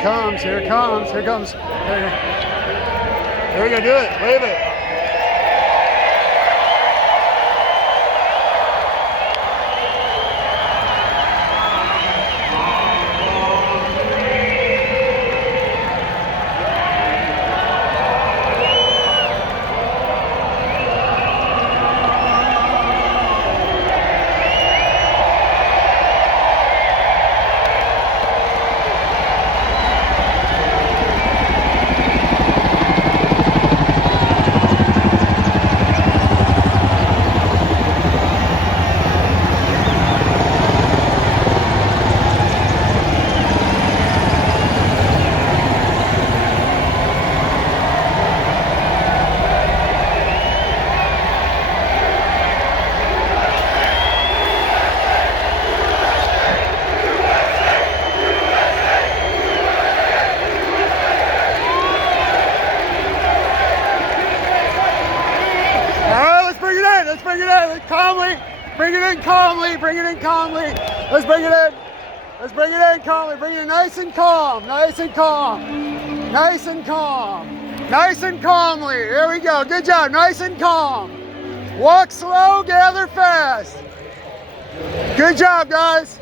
it comes, here it comes, here it comes. There we go, do it, wave it. Let's bring it in calmly. Bring it in calmly. Bring it in calmly. Let's bring it in. Let's bring it in calmly. Bring it in nice and calm. Nice and calm. Nice and calm. Nice and calmly. Here we go. Good job. Nice and calm. Walk slow, gather fast. Good job, guys.